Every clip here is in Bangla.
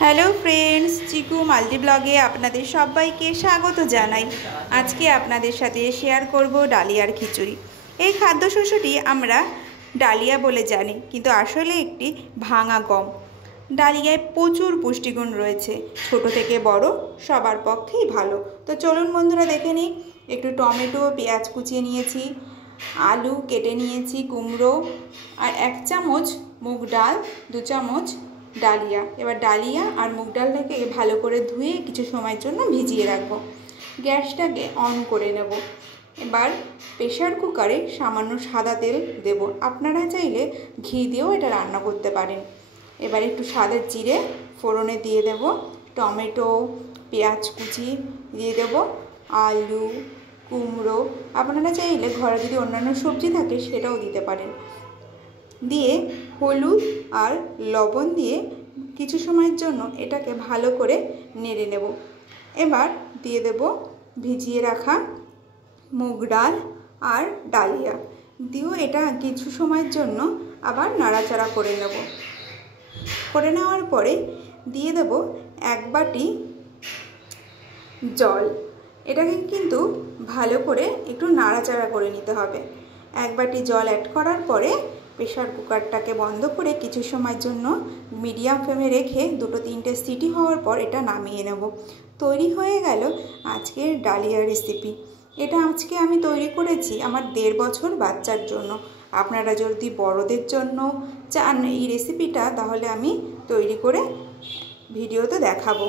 হ্যালো ফ্রেন্ডস, চিকু মাল্টি ব্লগে আপনাদের সবাইকে স্বাগত জানাই। আজকে আপনাদের সাথে শেয়ার করব ডালিয়ার খিচুড়ি। এই খাদ্যশস্যটি আমরা ডালিয়া বলে জানি, কিন্তু আসলে একটি ভাঙা গম। ডালিয়ায় প্রচুর পুষ্টিগুণ রয়েছে, ছোট থেকে বড় সবার পক্ষেই ভালো। তো চলুন বন্ধুরা দেখে নিই। একটু টমেটো, পেঁয়াজ কুচিয়ে নিয়েছি, আলু কেটে নিয়েছি, কুমড়ো, আর 1 চামচ মুগ ডাল, 2 চামচ ডালিয়া। এবার ডালিয়া আর মুগ ডালটাকে ভালো করে ধুয়ে কিছু সময়ের জন্য ভিজিয়ে রাখবো। গ্যাসটাকে অন করে নেব। এবার প্রেশার কুকারে সামান্য সাদা তেল দেব। আপনারা চাইলে ঘি দিয়েও এটা রান্না করতে পারেন। এবার একটু সাদা জিরে ফোড়নে দিয়ে দেব, টমেটো, পেঁয়াজ কুচি দিয়ে দেব, আলু, কুমড়ো, আপনারা চাইলে ঘরে যদি অন্যান্য সবজি থাকে সেটাও দিতে পারেন। দিয়ে হলুদ আর লবণ দিয়ে কিছু সময়ের জন্য এটাকে ভালো করে নেড়ে নেব। এবার দিয়ে দেব ভিজিয়ে রাখা মুগ ডাল আর ডালিয়া, দিয়েও এটা কিছু সময়ের জন্য আবার নাড়াচাড়া করে নেব। করে নেওয়ার পরে দিয়ে দেব 1 বাটি জল। এটাকে কিন্তু ভালো করে একটু নাড়াচাড়া করে নিতে হবে। 1 বাটি জল অ্যাড করার পরে প্রেশার কুকারটাকে বন্ধ করে কিছু সময়ের জন্য মিডিয়াম ফ্লেমে রেখে 2-3টে সিটি হওয়ার পর এটা নামিয়ে নেব। তৈরি হয়ে গেল আজকের ডালিয়া রেসিপি। এটা আজকে আমি তৈরি করেছি আমার 1.5 বছর বাচ্চার জন্য। আপনারা যদি বড়দের জন্য চান এই রেসিপিটা, তাহলে আমি তৈরি করে ভিডিওতে দেখাবো।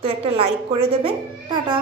তো একটা লাইক করে দেবেন। টাটা।